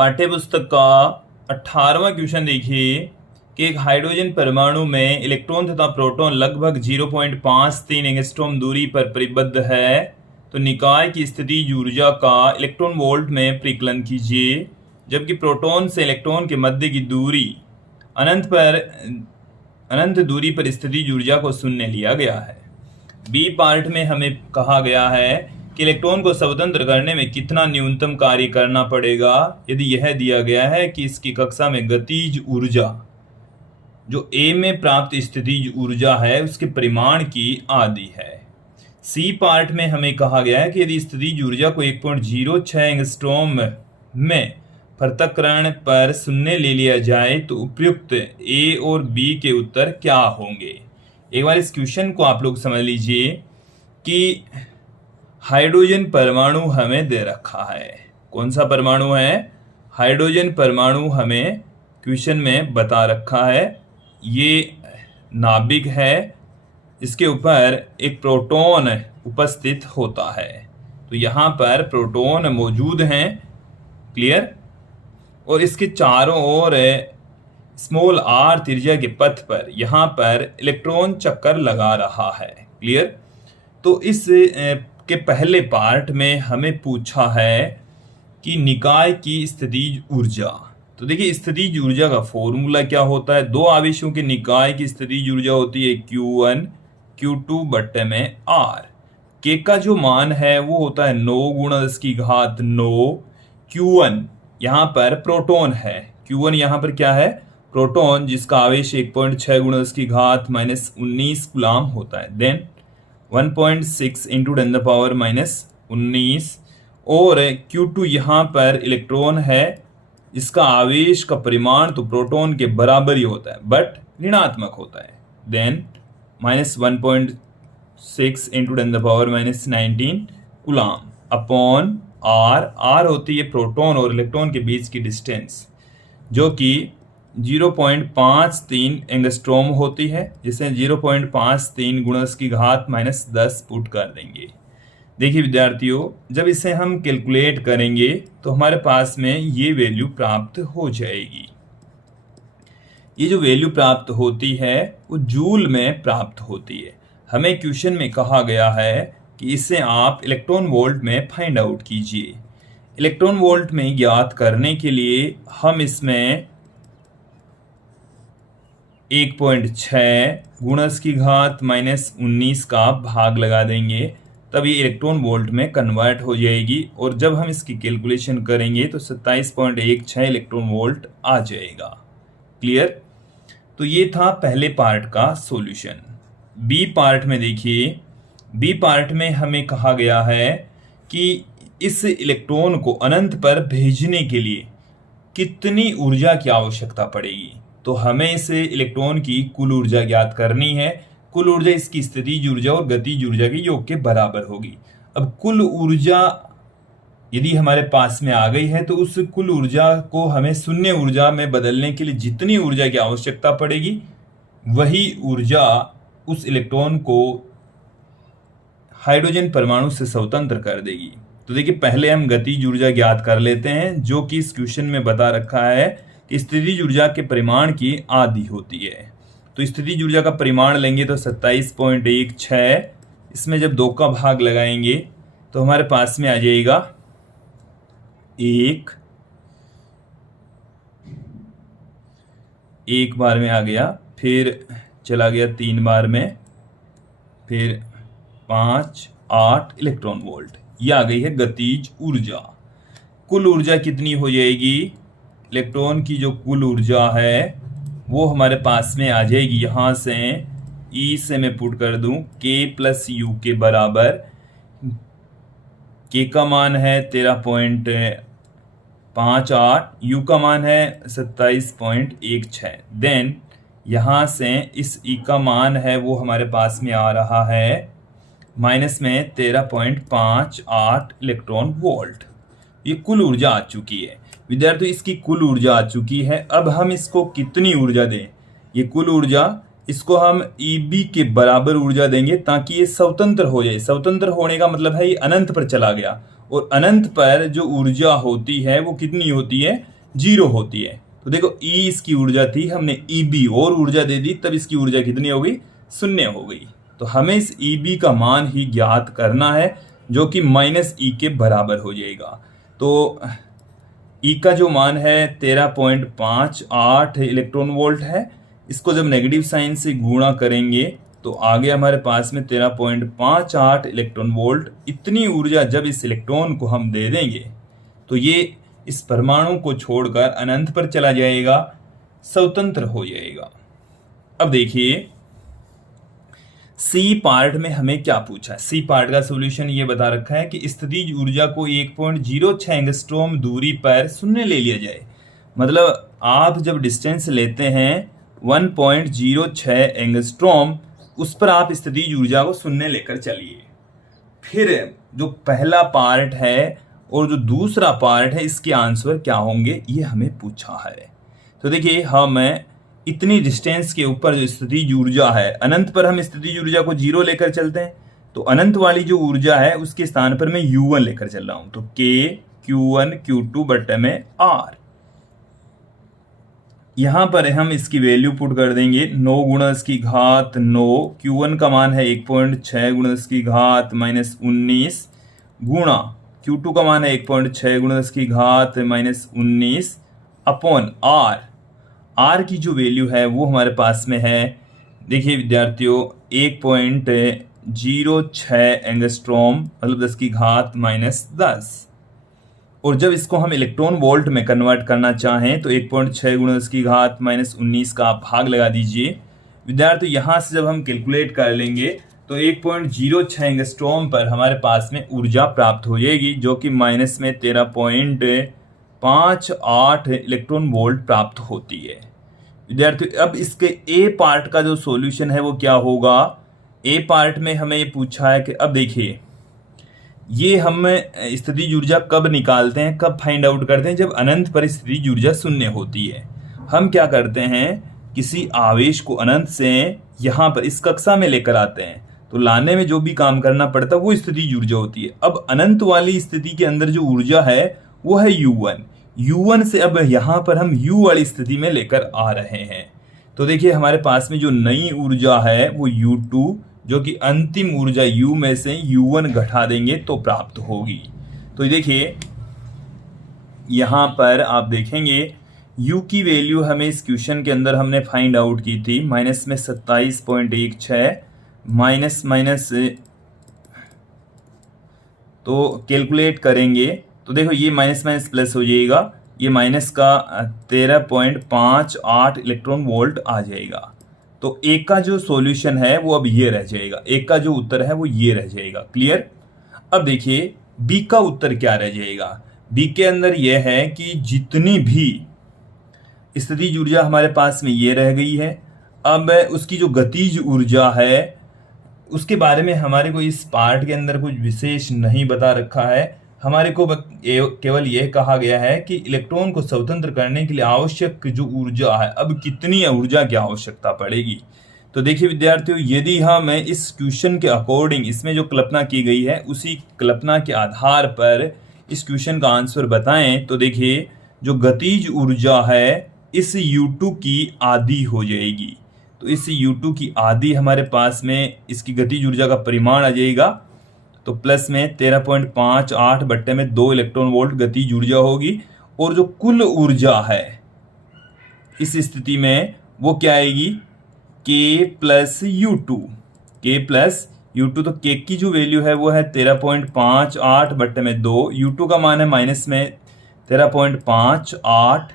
पाठ्य पुस्तक का 18वां क्वेश्चन देखिए कि एक हाइड्रोजन परमाणु में इलेक्ट्रॉन तथा प्रोटॉन लगभग 0.53 एंगस्ट्रॉम दूरी पर परिबद्ध है। तो निकाय की स्थितिज ऊर्जा का इलेक्ट्रॉन वोल्ट में परिकलन कीजिए, जबकि प्रोटॉन से इलेक्ट्रॉन के मध्य की दूरी अनंत दूरी पर स्थितिज ऊर्जा को शून्य लिया गया है। बी पार्ट में हमें कहा गया है कि इलेक्ट्रॉन को स्वतंत्र करने में कितना न्यूनतम कार्य करना पड़ेगा। यदि यह दिया गया है कि इसकी कक्षा में गतिज ऊर्जा जो ए में प्राप्त स्थितिज ऊर्जा है उसके परिमाण की आधी है। सी पार्ट में हमें कहा गया है कि यदि स्थितिज ऊर्जा को 1.06 एंगस्ट्रॉम में पृथक्करण पर शून्य ले लिया जाए तो उपयुक्त ए और बी के उत्तर क्या होंगे। एक बार इस क्वेश्चन को आप लोग समझ लीजिए कि हाइड्रोजन परमाणु हमें दे रखा है। कौन सा परमाणु है? हाइड्रोजन परमाणु हमें क्वेश्चन में बता रखा है। ये नाभिक है, इसके ऊपर एक प्रोटॉन उपस्थित होता है। तो यहाँ पर प्रोटॉन मौजूद हैं, क्लियर। और इसके चारों ओर स्मॉल आर त्रिज्या के पथ पर यहाँ पर इलेक्ट्रॉन चक्कर लगा रहा है, क्लियर। तो इस के पहले पार्ट में हमें पूछा है कि निकाय की स्थितिज ऊर्जा। तो देखिए स्थितिज ऊर्जा का फॉर्मूला क्या होता है। दो आवेशों के निकाय की स्थितिज ऊर्जा होती है Q1 Q2 बट्टे में R। के का जो मान है वो होता है 9 गुणा 10⁹ Q1 यहाँ पर प्रोटॉन है। Q1 यहाँ पर क्या है? प्रोटॉन, जिसका आवेश 1.6 गुणा 10⁻⁻19 कूलाम होता है। देन 1.6 इंटू 10⁻⁻19 और Q2 यहाँ पर इलेक्ट्रॉन है, इसका आवेश का परिमाण तो प्रोटॉन के बराबर ही होता है बट ऋणात्मक होता है। Then -1.6 into 10⁻⁻19 coulomb upon R होती है प्रोटॉन और इलेक्ट्रॉन के बीच की डिस्टेंस, जो कि 0.53 एंगस्ट्रॉम होती है, जिसे 0.53 गुणा 10⁻⁻10 पुट कर देंगे। देखिए विद्यार्थियों, जब इसे हम कैलकुलेट करेंगे तो हमारे पास में ये वैल्यू प्राप्त हो जाएगी। ये जो वैल्यू प्राप्त होती है वो जूल में प्राप्त होती है। हमें क्वेश्चन में कहा गया है कि इसे आप इलेक्ट्रॉन वोल्ट में फाइंड आउट कीजिए। इलेक्ट्रॉन वोल्ट में ज्ञात करने के लिए हम इसमें 1.6 गुणा 10⁻⁻19 का भाग लगा देंगे, तब ये इलेक्ट्रॉन वोल्ट में कन्वर्ट हो जाएगी और जब हम इसकी कैलकुलेशन करेंगे तो 27.16 इलेक्ट्रॉन वोल्ट आ जाएगा, क्लियर। तो ये था पहले पार्ट का सॉल्यूशन। बी पार्ट में देखिए, बी पार्ट में हमें कहा गया है कि इस इलेक्ट्रॉन को अनंत पर भेजने के लिए कितनी ऊर्जा की आवश्यकता पड़ेगी। तो हमें इस इलेक्ट्रॉन की कुल ऊर्जा ज्ञात करनी है। कुल ऊर्जा इसकी स्थितिज ऊर्जा और गतिज ऊर्जा के योग के बराबर होगी। अब कुल ऊर्जा यदि हमारे पास में आ गई है तो उस कुल ऊर्जा को हमें शून्य ऊर्जा में बदलने के लिए जितनी ऊर्जा की आवश्यकता पड़ेगी वही ऊर्जा उस इलेक्ट्रॉन को हाइड्रोजन परमाणु से स्वतंत्र कर देगी। तो देखिए पहले हम गतिज ऊर्जा ज्ञात कर लेते हैं, जो कि इस क्वेश्चन में बता रखा है कि स्थितिज ऊर्जा के परिमाण की आधी होती है। तो स्थितिज ऊर्जा का परिमाण लेंगे तो 27.16, इसमें जब 2 का भाग लगाएंगे तो हमारे पास में आ जाएगा 1 बार में आ गया, फिर चला गया 3 बार में, फिर 5 8 इलेक्ट्रॉन वोल्ट। ये आ गई है गतिज ऊर्जा। कुल ऊर्जा कितनी हो जाएगी? इलेक्ट्रॉन की जो कुल ऊर्जा है वो हमारे पास में आ जाएगी, यहाँ से E से मैं पुट कर दूं K प्लस U के बराबर। K का मान है 13.58, U का मान है 27.16। देन यहाँ से इस E का मान है वो हमारे पास में आ रहा है माइनस में 13.58 इलेक्ट्रॉन वोल्ट। ये कुल ऊर्जा आ चुकी है विद्यार्थियों, इसकी कुल ऊर्जा आ चुकी है। अब हम इसको कितनी ऊर्जा दें? ये कुल ऊर्जा, इसको हम EB के बराबर ऊर्जा देंगे ताकि ये स्वतंत्र हो जाए। स्वतंत्र होने का मतलब है ये अनंत पर चला गया और अनंत पर जो ऊर्जा होती है वो कितनी होती है, 0 होती है। तो देखो E इसकी ऊर्जा थी, हमने EB और ऊर्जा दे दी, तब इसकी ऊर्जा कितनी हो गई, 0 हो गई। तो हमें इस EB का मान ही ज्ञात करना है जो कि -E के बराबर हो जाएगा। तो E का जो मान है 13.58 इलेक्ट्रॉन वोल्ट है। इसको जब नेगेटिव साइन से गुणा करेंगे तो आगे हमारे पास में 13.58 इलेक्ट्रॉन वोल्ट। इतनी ऊर्जा जब इस इलेक्ट्रॉन को हम दे देंगे तो ये इस परमाणु को छोड़कर अनंत पर चला जाएगा, स्वतंत्र हो जाएगा। अब देखिए सी पार्ट में हमें क्या पूछा है। सी पार्ट का सॉल्यूशन ये बता रखा है कि स्थितिज ऊर्जा को 1.06 एंगस्ट्रॉम दूरी पर शून्य ले लिया जाए। मतलब आप जब डिस्टेंस लेते हैं 1.06 एंगस्ट्रॉम, उस पर आप स्थितिज ऊर्जा को शून्य लेकर चलिए। फिर जो पहला पार्ट है और जो दूसरा पार्ट है, इसके आंसर क्या होंगे ये हमें पूछा है। तो देखिए हम इतनी डिस्टेंस के ऊपर जो स्थितिज ऊर्जा है, अनंत पर हम स्थितिज ऊर्जा को 0 लेकर चलते हैं, तो अनंत वाली जो ऊर्जा है उसके स्थान पर मैं U1 लेकर चल रहा हूं। तो K Q1 Q2 बटे में R। यहां पर हम इसकी वैल्यू पुट कर देंगे 9 गुणा इसकी घात 9। Q1 का मान है 1.6 गुणा इसकी घात -19 गुणा Q2 का मान है 1.6 गुणा इसकी घात -19 अपॉन R की जो वैल्यू है वो हमारे पास में है, देखिए विद्यार्थियों 1.06 एंगस्ट्रॉम, मतलब 10 की घात -10। और जब इसको हम इलेक्ट्रॉन वोल्ट में कन्वर्ट करना चाहें तो 1.6 गुणा 10 की घात -19 का आप भाग लगा दीजिए। विद्यार्थियों यहाँ से जब हम कैलकुलेट कर लेंगे तो 1.06 एंगस्ट्रॉम पर हमारे पास में ऊर्जा प्राप्त हो जाएगी, जो कि माइनस में 13.58 इलेक्ट्रॉन वोल्ट प्राप्त होती है। विद्यार्थियों अब इसके ए पार्ट का जो सॉल्यूशन है वो क्या होगा। ए पार्ट में हमें ये पूछा है कि अब देखिए ये हम स्थितिज ऊर्जा कब निकालते हैं, कब फाइंड आउट करते हैं, जब अनंत पर स्थितिज ऊर्जा शून्य होती है। हम क्या करते हैं, किसी आवेश को अनंत से यहाँ पर इस कक्षा में लेकर आते हैं, तो लाने में जो भी काम करना पड़ता है वो स्थितिज ऊर्जा होती है। अब अनंत वाली स्थिति के अंदर जो ऊर्जा है वो है U1 से अब यहाँ पर हम U वाली स्थिति में लेकर आ रहे हैं। तो देखिए हमारे पास में जो नई ऊर्जा है वो U2, जो कि अंतिम ऊर्जा U में से U1 घटा देंगे तो प्राप्त होगी। तो देखिए यहाँ पर आप देखेंगे U की वैल्यू हमें इस क्वेश्चन के अंदर हमने फाइंड आउट की थी, माइनस में 27.16 माइनस तो कैलकुलेट करेंगे तो देखो ये माइनस माइनस प्लस हो जाएगा, ये माइनस का 13.58 इलेक्ट्रॉन वोल्ट आ जाएगा। तो एक का जो सॉल्यूशन है वो अब ये रह जाएगा, एक का जो उत्तर है वो ये रह जाएगा। क्लियर। अब देखिए बी का उत्तर क्या रह जाएगा। बी के अंदर यह है कि जितनी भी स्थितिज ऊर्जा हमारे पास में ये रह गई है, अब उसकी जो गतिज ऊर्जा है उसके बारे में हमारे को इस पार्ट के अंदर कुछ विशेष नहीं बता रखा है। हमारे को केवल यह कहा गया है कि इलेक्ट्रॉन को स्वतंत्र करने के लिए आवश्यक जो ऊर्जा है, अब कितनी ऊर्जा की आवश्यकता पड़ेगी। तो देखिए विद्यार्थियों, यदि हम इस क्वेश्चन के अकॉर्डिंग इसमें जो कल्पना की गई है उसी कल्पना के आधार पर इस क्वेश्चन का आंसर बताएं तो देखिए जो गतिज ऊर्जा है इस U2 की आधी हो जाएगी। तो इस U2 की आधी हमारे पास में इसकी गतिज ऊर्जा का परिमाण आ जाएगा, तो प्लस में 13.58 बट्टे में 2 इलेक्ट्रॉन वोल्ट गतिज ऊर्जा होगी। और जो कुल ऊर्जा है इस स्थिति में वो क्या आएगी, K प्लस U2। तो K की जो वैल्यू है वो है 13.58 बट्टे में 2, U2 का मान है माइनस में 13.58,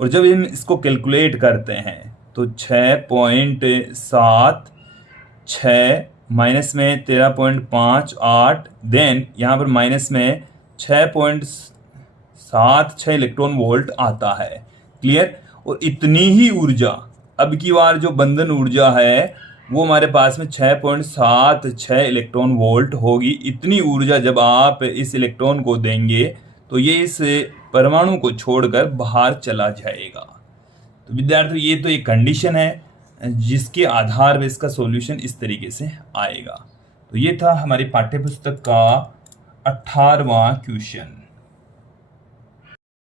और जब हम इसको कैलकुलेट करते हैं तो 6.76 माइनस में 13.58, देन यहाँ पर माइनस में 6.76 इलेक्ट्रॉन वोल्ट आता है। क्लियर। और इतनी ही ऊर्जा अब की बार जो बंधन ऊर्जा है वो हमारे पास में 6.76 इलेक्ट्रॉन वोल्ट होगी। इतनी ऊर्जा जब आप इस इलेक्ट्रॉन को देंगे तो ये इस परमाणु को छोड़कर बाहर चला जाएगा। तो विद्यार्थियों ये तो एक कंडीशन है जिसके आधार पर इसका सॉल्यूशन इस तरीके से आएगा। तो ये था हमारी पाठ्यपुस्तक का 18वां क्वेश्चन।